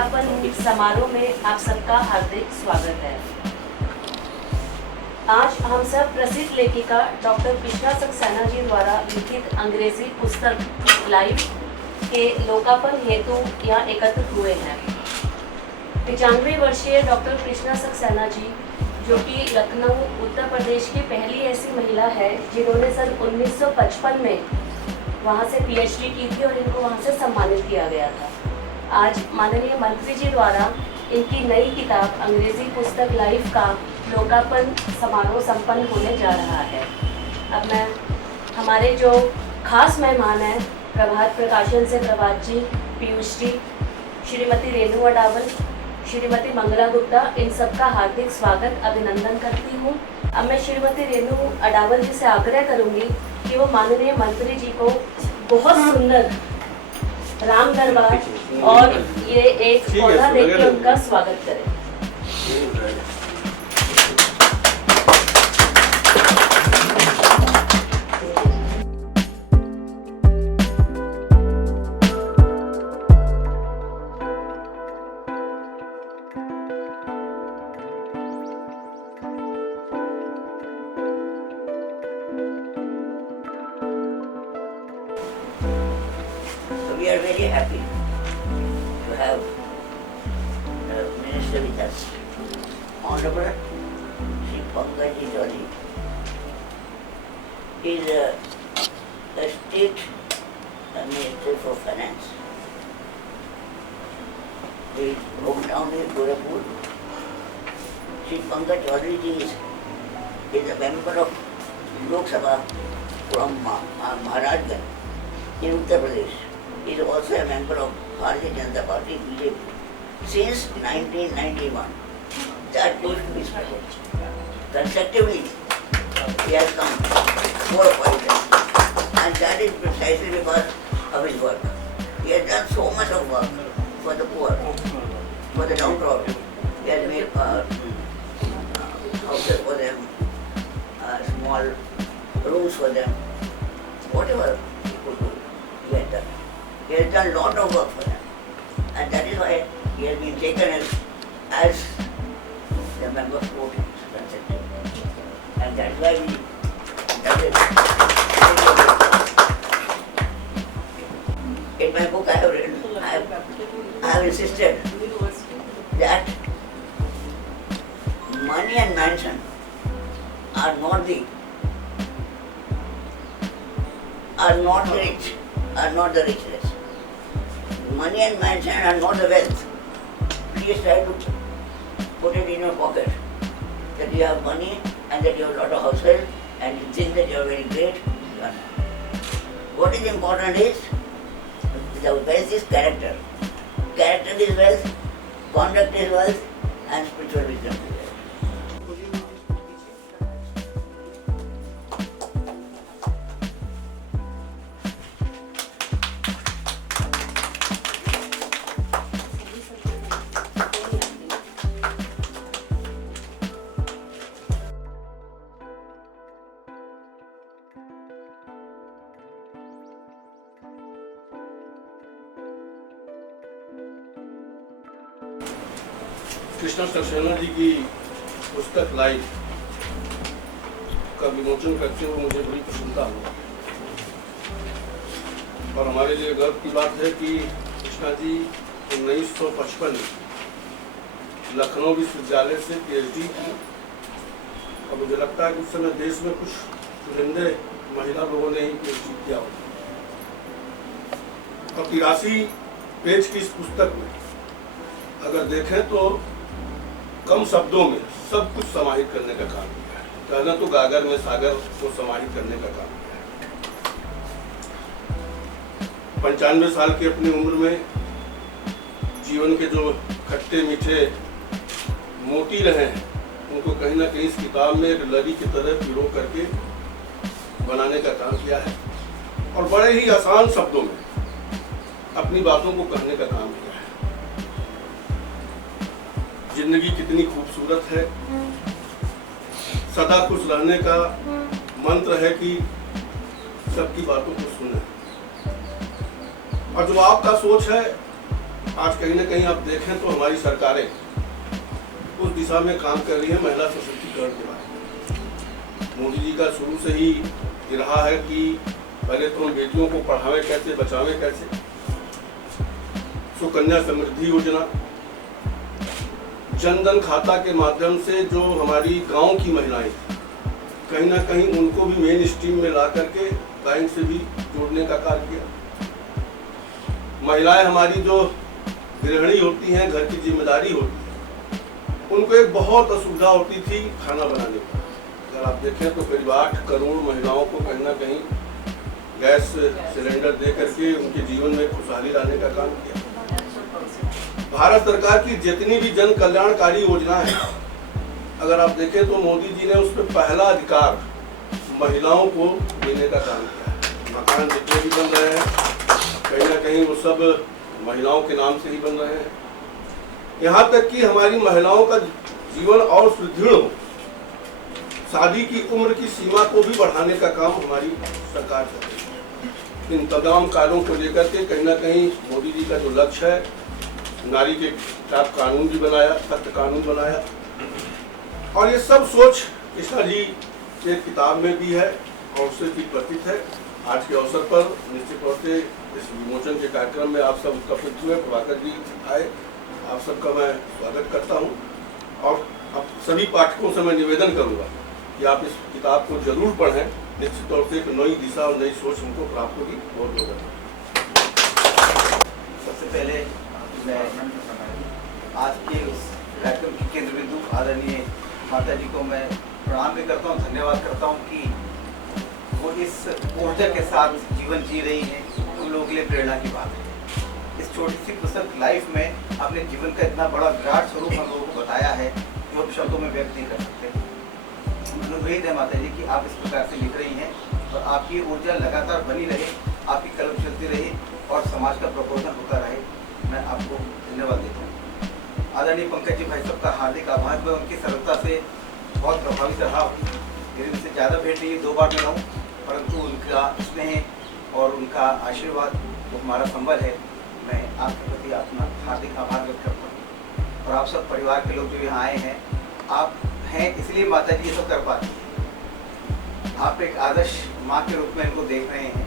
लोकार्पण समारोह में आप सबका हार्दिक स्वागत है। आज हम सब प्रसिद्ध लेखिका डॉक्टर कृष्णा सक्सेना जी द्वारा लिखित अंग्रेजी पुस्तक लाइफ के लोकार्पण हेतु यहाँ एकत्रित हुए हैं। 95 वर्षीय डॉक्टर कृष्णा सक्सेना जी, जो कि लखनऊ उत्तर प्रदेश की पहली ऐसी महिला है जिन्होंने सन 1955 में वहाँ से पीएचडी की थी और इनको वहाँ से सम्मानित किया गया था। आज माननीय मंत्री जी द्वारा इनकी नई किताब अंग्रेजी पुस्तक लाइफ का लोकार्पण समारोह संपन्न होने जा रहा है। अब मैं हमारे जो खास मेहमान हैं, प्रभात प्रकाशन से प्रभात जी, पीयूष जी, श्रीमती रेणु अडावल, श्रीमती मंगला गुप्ता, इन सबका हार्दिक स्वागत अभिनंदन करती हूँ। अब मैं श्रीमती रेणु अडावल जी से आग्रह करूँगी कि वो माननीय मंत्री जी को बहुत सुंदर राम दरबार और ये एक पौधा देकर उनका स्वागत करें। We are very happy to have the Minister with us, Honorable Shri Pankaj Jolly. He is a State Minister for Finance. His hometown is Gorakhpur. Shri Pankaj Jolly is a member of Lok Sabha from Maharashtra in Uttar Pradesh. He is also a member of Bharatiya Janata Party BJP since 1991. That used to be spread. Consecutively, he has come 4 or 5 times, and that is precisely because of his work. He has done so much of work for the poor, for the downtrodden. He has made houses for them, small rooms for them, whatever he could do, he has done. He has done a lot of work for them, and that is why he has been taken as the member of court consecutively. And that is why in my book I have written, I have insisted that money and mansion are not the rich, are not the richness. Money and mansion are not the wealth. Please try to put it in your pocket that you have money and that you have a lot of household and you think that you are very great. You are not. What is important is the wealth is character. Character is wealth, conduct is wealth, and spiritual wisdom is wealth. Krishna Saxena ji की पुस्तक life का विमोचन करते हुए मुझे बड़ी प्रसन्नता हुई और हमारे लिए गर्व की बात है कि कृष्णा जी 1955 में लखनऊ विश्वविद्यालय से पीएचडी की और मुझे लगता है कि उस समय देश में कुछ चुनिंदे महिला लोगों ने ही पीएचडी किया होगा। और 83 पेज की इस पुस्तक में अगर देखें तो कम शब्दों में सब कुछ समाहित करने का काम किया है। कहना तो गागर में सागर को समाहित करने का काम किया है। 95 साल की अपनी उम्र में जीवन के जो खट्टे मीठे मोती रहे हैं उनको कहीं ना कहीं इस किताब में एक लड़ी की तरह पिरो करके बनाने का काम किया है और बड़े ही आसान शब्दों में अपनी बातों को कहने का काम किया है। जिंदगी कितनी खूबसूरत है, सदा खुश रहने का मंत्र है कि सबकी बातों को सुने और जो आपका सोच है आज कहीं ना कहीं आप देखें तो हमारी सरकारें उस दिशा में काम कर रही है महिला सशक्तिकरण के बारे में। मोदी जी का शुरू से ही रहा है कि पहले तो हम बेटियों को पढ़ावें कैसे, बचावें कैसे। सुकन्या समृद्धि योजना, जनधन खाता के माध्यम से जो हमारी गांव की महिलाएं थी, कहीं ना कहीं उनको भी मेन स्ट्रीम में ला करके बैंक से भी जोड़ने का कार्य किया। महिलाएं हमारी जो गृहिणी होती हैं, घर की जिम्मेदारी होती है, उनको एक बहुत असुविधा होती थी खाना बनाने की। अगर आप देखें तो करीब 8 करोड़ महिलाओं को कहीं ना कहीं गैस सिलेंडर दे करके उनके जीवन में खुशहाली लाने का काम किया। भारत सरकार की जितनी भी जन कल्याणकारी योजना है, अगर आप देखें तो मोदी जी ने उस पर पहला अधिकार महिलाओं को देने का काम किया है। मकान जितने भी बन रहे हैं कहीं ना कहीं वो सब महिलाओं के नाम से ही बन रहे हैं। यहाँ तक कि हमारी महिलाओं का जीवन और सुदृढ़ हो, शादी की उम्र की सीमा को भी बढ़ाने का काम हमारी सरकार कर रही है। इन तमाम कार्यों को लेकर के कहीं ना कहीं मोदी जी का जो लक्ष्य है, नारी के खिलाफ कानून भी बनाया, सख्त कानून बनाया, और ये सब सोच कृष्णा जी के किताब में भी है और उससे भी प्रतीत है। आज के अवसर पर निश्चित तौर से इस विमोचन के कार्यक्रम में आप सब उपस्थित हुए, प्रभाकर जी आए, आप सबका मैं स्वागत करता हूँ। और अब सभी पाठकों से मैं निवेदन करूँगा कि आप इस किताब को जरूर पढ़ें। निश्चित तौर से एक नई दिशा और नई सोच हमको प्राप्त होगी। बहुत बहुत धन्यवाद। सबसे पहले मैं आज के उस कार्यक्रम के केंद्र बिंदु आदरणीय माता जी को मैं प्रणाम भी करता हूँ, धन्यवाद करता हूँ कि वो इस ऊर्जा के साथ जीवन जी रही हैं। हम लोगों के लिए प्रेरणा की बात है। इस छोटी सी पुस्तक लाइफ में अपने जीवन का इतना बड़ा विराट स्वरूप हम लोगों को बताया है जो हम शब्दों में व्यक्त नहीं कर सकते। अनुग्रहित है माता जी कि आप इस प्रकार से लिख रही हैं और आपकी ऊर्जा लगातार बनी रहे, आपकी कलम चलती रहे और समाज का प्रबोधन होता रहे। मैं आपको धन्यवाद देता हूँ। आदरणीय पंकज जी भाई साहब का हार्दिक आभार। मैं उनकी सरलता से बहुत प्रभावित रहा हूँ। मेरे उनसे ज़्यादा भेंट नहीं, 2 बार मिला हूँ, परंतु उनका स्नेह और उनका आशीर्वाद वो हमारा संबल है। मैं आपके प्रति अपना हार्दिक आभार व्यक्त करता हूँ। और आप सब परिवार के लोग जो यहाँ आए हैं, आप हैं इसलिए माता जी ये सब कर पाती हैं। आप एक आदर्श माँ के रूप में इनको देख रहे हैं,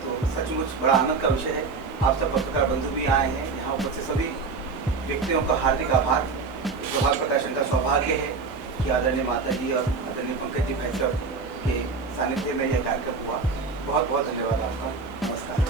तो सचमुच बड़ा आनंद का विषय है। आप सब पत्रकार बंधु भी आए हैं, यहाँ उपस्थित सभी व्यक्तियों का हार्दिक आभार। प्रभात प्रकाशन का सौभाग्य है कि आदरणीय माता जी और आदरणीय पंकज जी भाई साहब के सानिध्य में यह कार्यक्रम हुआ। बहुत बहुत धन्यवाद आपका। नमस्कार।